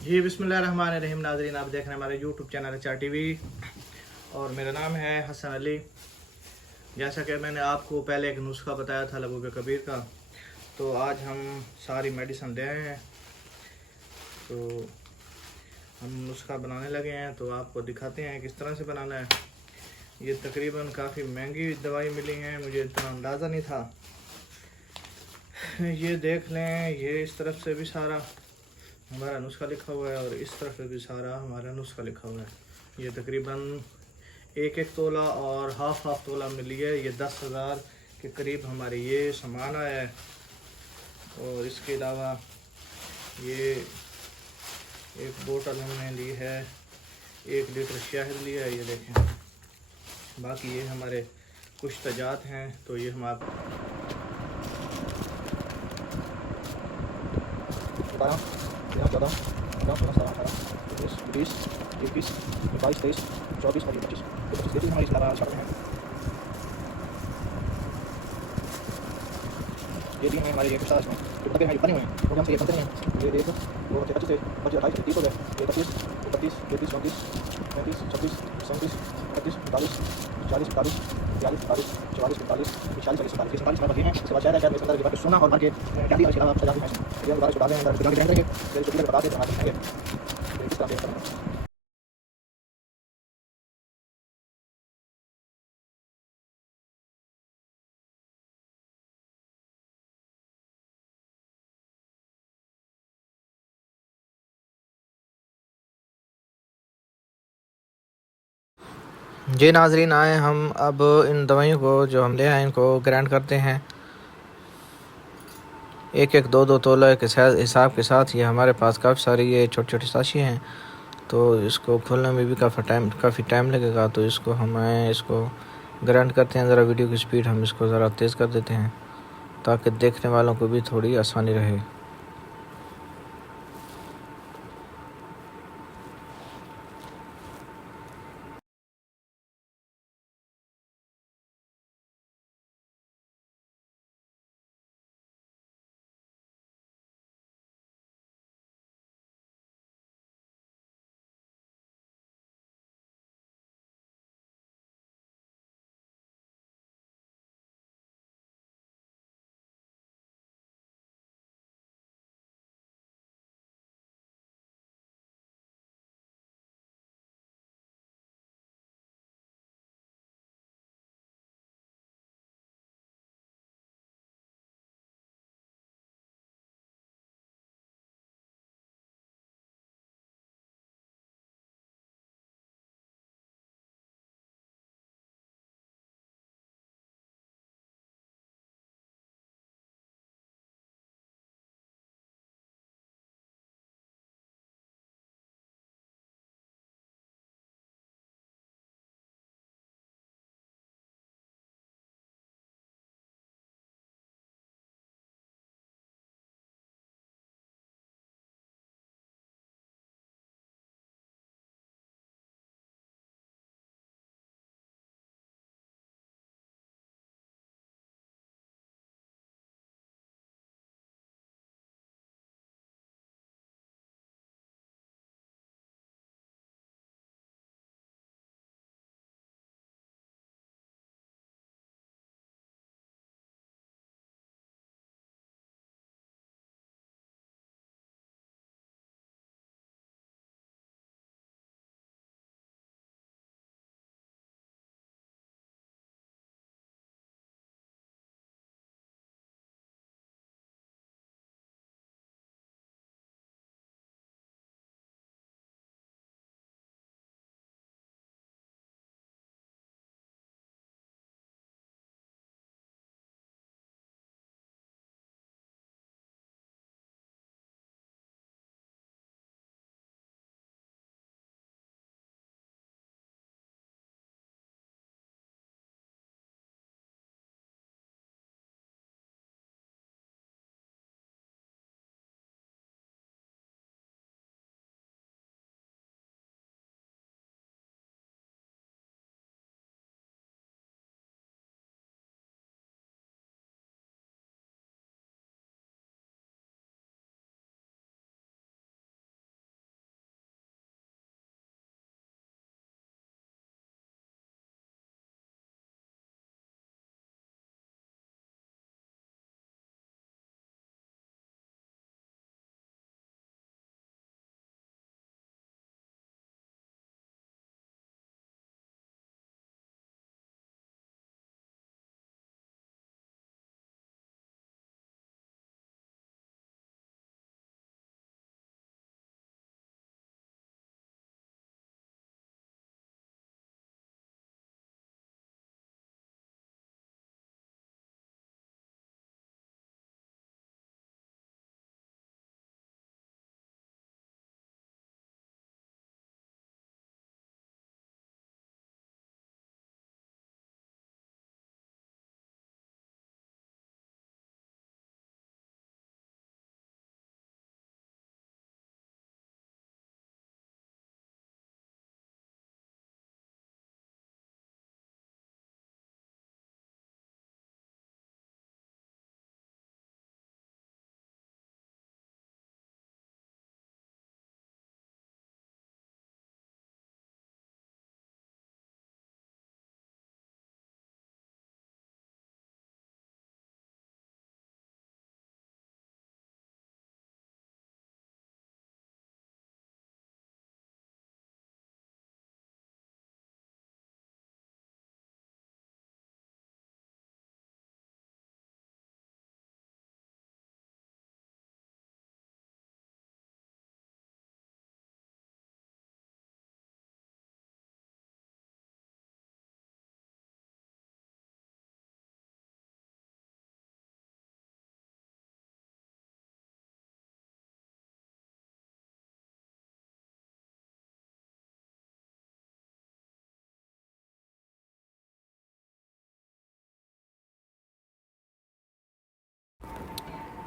जी बिस्मिल्लाहिर्रहमानिर्रहीम। नाज़रीन, आप देख रहे हैं हमारे यूट्यूब चैनल चार टीवी और मेरा नाम है हसन अली। जैसा कि मैंने आपको पहले एक नुस्खा बताया था लबूब कबीर का, तो आज हम सारी मेडिसिन ले आए हैं। तो हम नुस्खा बनाने लगे हैं, तो आपको दिखाते हैं किस तरह से बनाना है। ये तकरीबन काफ़ी महंगी दवाई मिली है, मुझे इतना अंदाज़ा नहीं था। ये देख लें, ये इस तरफ से भी सारा हमारा नुस्खा लिखा हुआ है और इस तरफ भी सारा हमारा नुस्खा लिखा हुआ है। ये तकरीबन एक एक तोला और हाफ तोला मिली है। ये 10,000 के करीब हमारे ये सामान आया है। और इसके अलावा ये एक बोतल हमने ली है, 1 लीटर शहद लिया है, ये देखें। बाकी ये हमारे कुछ तजात हैं, तो ये हम आप 12, 13, 14, 15, 16, 17, 18, 19, 20, 21, 22, 23, 24, 25, 26 ये दिन में हमारे ये कुछ इसमें जो पत्ते हैं जो बने हुए हैं वो हमसे ये बनते नहीं हैं। ये देख 2 25 से 25 28 30 हो गए। ये 25 32 33 34 35 36 37 38 39 40 41 42 43 44 45 46 47 47 में बचे हैं। इसके बाद शायद शायद मेरे अंदर सोना और भर के डाली इसके अलावा जाते हैं। ये दोबारा छुड़ा दें, अंदर छुड़ा के रहेंगे, फिर छुट्टी बता दें तो हाथ में इस तरह से करेंगे। जी नाजरीन, आए हम अब इन दवाइयों को जो हम ले आए इनको ग्राइंड करते हैं। एक एक दो तोला के हिसाब के साथ ये हमारे पास काफ़ी सारी ये छोटी छोटी साशी हैं, तो इसको खोलने में भी काफ़ी टाइम लगेगा। तो इसको ग्राइंड करते हैं। ज़रा वीडियो की स्पीड हम इसको ज़रा तेज़ कर देते हैं ताकि देखने वालों को भी थोड़ी आसानी रहे।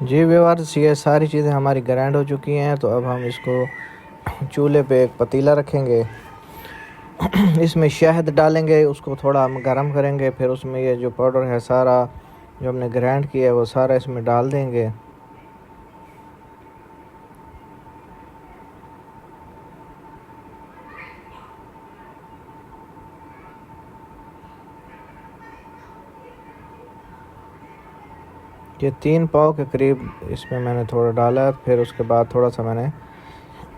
जी व्यूअर्स, ये सारी चीज़ें हमारी ग्राइंड हो चुकी हैं। तो अब हम इसको चूल्हे पे एक पतीला रखेंगे, इसमें शहद डालेंगे, उसको थोड़ा हम गर्म करेंगे, फिर उसमें ये जो पाउडर है सारा जो हमने ग्राइंड किया है वो सारा इसमें डाल देंगे। ये 3 पाव के करीब इसमें मैंने थोड़ा डाला, फिर उसके बाद थोड़ा सा मैंने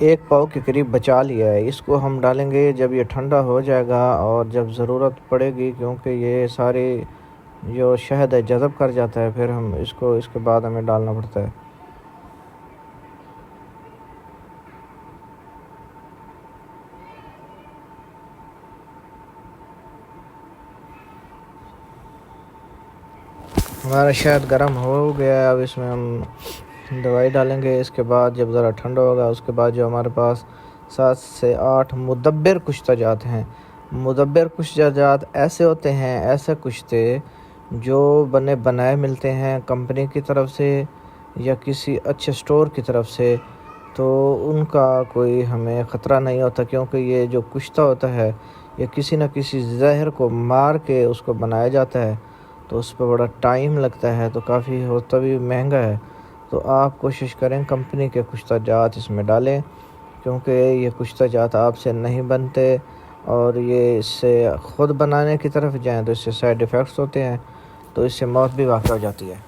1 पाव के करीब बचा लिया है। इसको हम डालेंगे जब ये ठंडा हो जाएगा और जब ज़रूरत पड़ेगी, क्योंकि ये सारे जो शहद है जज़ब कर जाता है, फिर हम इसको इसके बाद हमें डालना पड़ता है। हमारा शहद गर्म हो गया है। अब इसमें हम दवाई डालेंगे। इसके बाद जब ज़रा ठंडा होगा उसके बाद जो हमारे पास 7 से 8 मुदब्बिर कुश्ता जात हैं। मुदब्बिर कुश्ता जात ऐसे होते हैं, ऐसे कुश्ते जो बने बनाए मिलते हैं कंपनी की तरफ से या किसी अच्छे स्टोर की तरफ से, तो उनका कोई हमें ख़तरा नहीं होता, क्योंकि ये जो कुश्ता होता है ये किसी न किसी ज़हर को मार के उसको बनाया जाता है, तो उस पर बड़ा टाइम लगता है, तो काफ़ी होता भी महंगा है। तो आप कोशिश करें कंपनी के कुश्ता जात इसमें डालें, क्योंकि ये कुश्ता जात आपसे नहीं बनते, और ये इससे ख़ुद बनाने की तरफ जाएं तो इससे साइड इफ़ेक्ट्स होते हैं, तो इससे मौत भी वाक़ हो जाती है।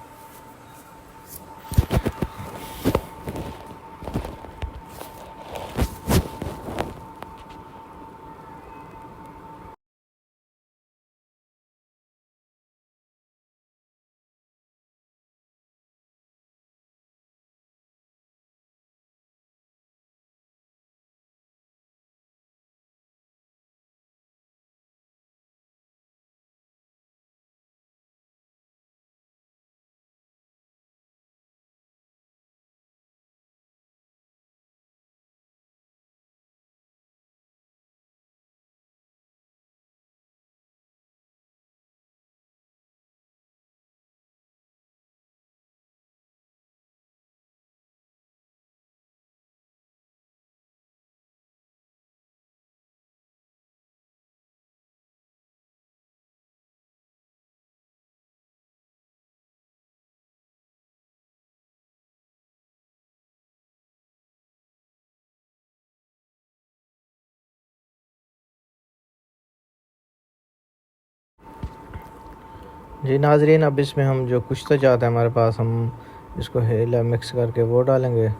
जी नाज़रीन, अब इसमें हम जो कुश्ता जात है हमारे पास, हम इसको हेला मिक्स करके वो डालेंगे।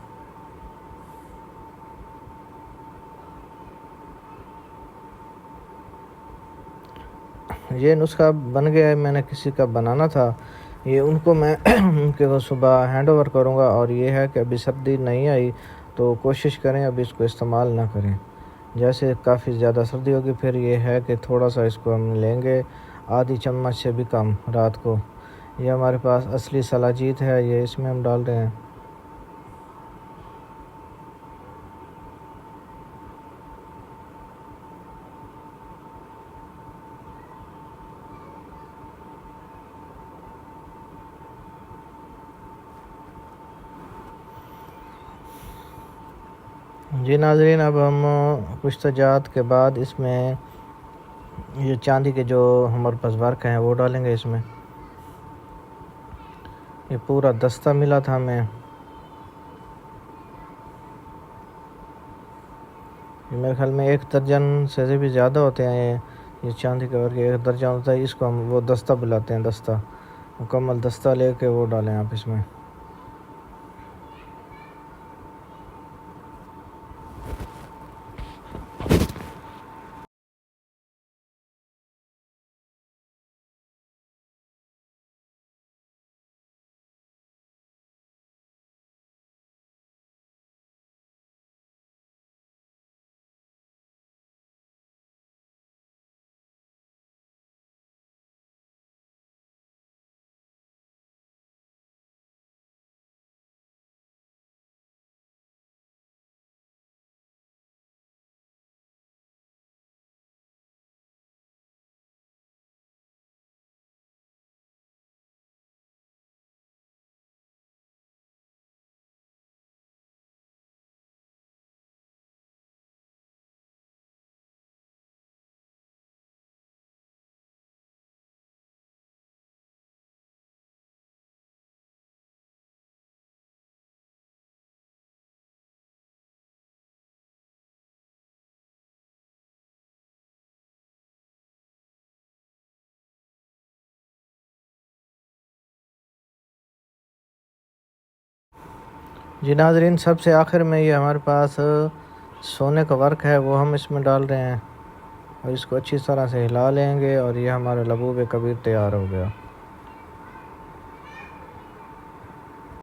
ये नुस्खा बन गया है, मैंने किसी का बनाना था, ये उनको मैं उनके को सुबह हैंड ओवर करूँगा। और ये है कि अभी सर्दी नहीं आई तो कोशिश करें अभी इसको इस्तेमाल ना करें। जैसे काफ़ी ज़्यादा सर्दी होगी फिर ये है कि थोड़ा सा इसको हम लेंगे, आधी चम्मच से भी कम रात को। ये हमारे पास असली सलाजीत है, ये इसमें हम डाल रहे हैं। जी नाज़रीन, अब हम कुश्ता जात के बाद इसमें ये चांदी के जो हमारे पास वर्क हैं वो डालेंगे इसमें। ये पूरा दस्ता मिला था हमें, मेरे ख्याल में 1 दर्जन से भी ज़्यादा होते हैं। ये चांदी के वर्क 1 दर्जन होता है, इसको हम वो दस्ता बुलाते हैं। दस्ता, मुकम्मल दस्ता लेके वो डालें आप इसमें। जी नाज़रीन, सबसे आखिर में ये हमारे पास सोने का वर्क है, वो हम इसमें डाल रहे हैं और इसको अच्छी तरह से हिला लेंगे और ये हमारा लबूब कबीर तैयार हो गया।